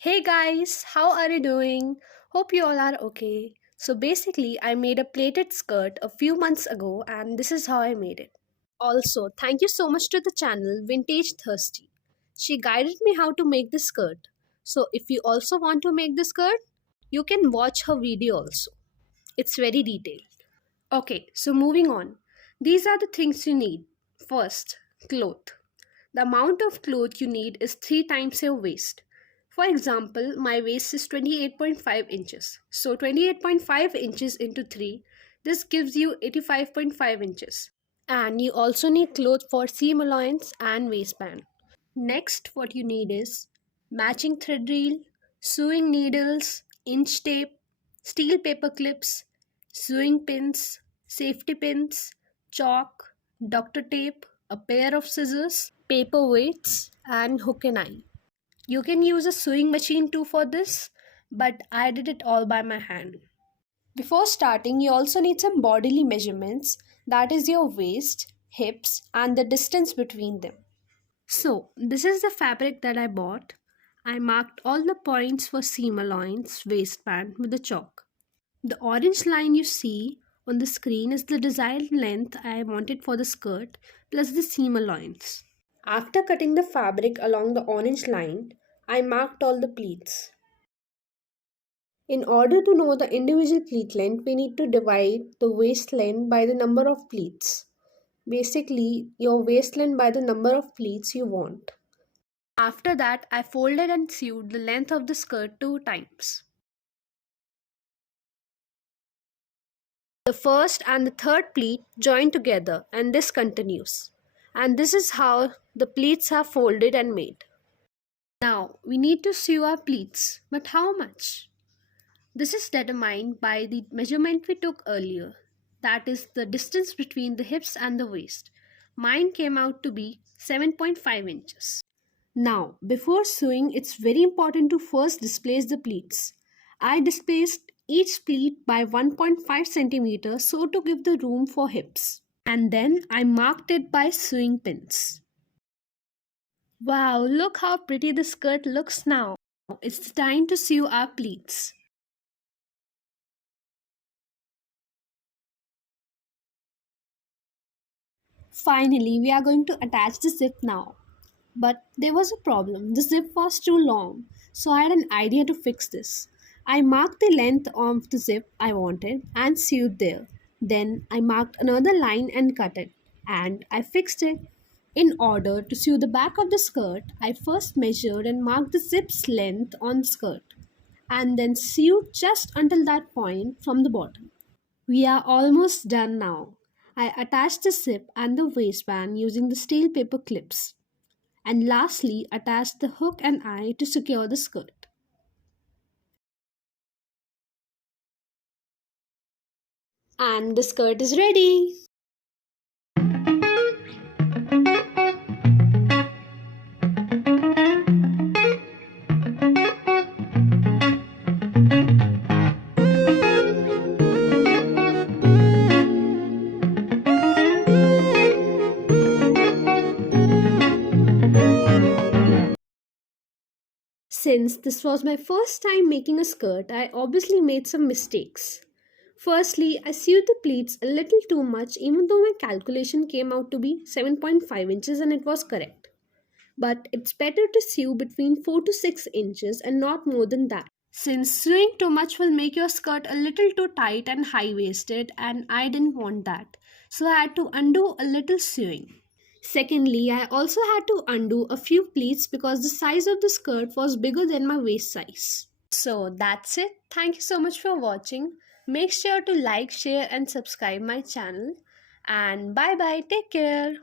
Hey guys, how are you doing? Hope you all are okay. So basically, I made a plated skirt a few months ago and this is how I made it. Also, thank you so much to the channel Vintage Thirsty. She guided me how to make the skirt. So if you also want to make the skirt, you can watch her video also. It's very detailed. Okay, so moving on. These are the things you need. First, cloth. The amount of cloth you need is 3 times your waist. For example, my waist is 28.5 inches. So 28.5 inches into 3, this gives you 85.5 inches. And you also need cloth for seam allowance and waistband. Next, what you need is matching thread reel, sewing needles, inch tape, steel paper clips, sewing pins, safety pins, chalk, doctor tape, a pair of scissors, paper weights, and hook and eye. You can use a sewing machine too for this, but I did it all by my hand. Before starting, you also need some bodily measurements, that is your waist, hips, and the distance between them. So, this is the fabric that I bought. I marked all the points for seam allowance waistband with the chalk. The orange line you see on the screen is the desired length I wanted for the skirt plus the seam allowance. After cutting the fabric along the orange line, I marked all the pleats. In order to know the individual pleat length, we need to divide the waist length by the number of pleats. Basically, your waist length by the number of pleats you want. After that, I folded and sewed the length of the skirt 2 times. The first and the third pleat join together and this continues. And this is how the pleats are folded and made. Now, we need to sew our pleats, but how much? This is determined by the measurement we took earlier, that is the distance between the hips and the waist. Mine came out to be 7.5 inches. Now, before sewing, it's very important to first displace the pleats. I displaced each pleat by 1.5 centimeters so to give the room for hips. And then I marked it by sewing pins. Wow, look how pretty the skirt looks now. It's time to sew our pleats. Finally, we are going to attach the zip now. But there was a problem. The zip was too long, so I had an idea to fix this. I marked the length of the zip I wanted and sewed there. Then I marked another line and cut it, and I fixed it. In order to sew the back of the skirt, I first measured and marked the zip's length on the skirt, and then sewed just until that point from the bottom. We are almost done now. I attached the zip and the waistband using the steel paper clips and lastly attach the hook and eye to secure the skirt. And the skirt is ready. Since this was my first time making a skirt, I obviously made some mistakes. Firstly, I sewed the pleats a little too much even though my calculation came out to be 7.5 inches and it was correct. But it's better to sew between 4 to 6 inches and not more than that. Since sewing too much will make your skirt a little too tight and high-waisted and I didn't want that. So I had to undo a little sewing. Secondly, I also had to undo a few pleats because the size of the skirt was bigger than my waist size. So that's it. Thank you so much for watching. Make sure to like, share and subscribe my channel. And bye bye. Take care.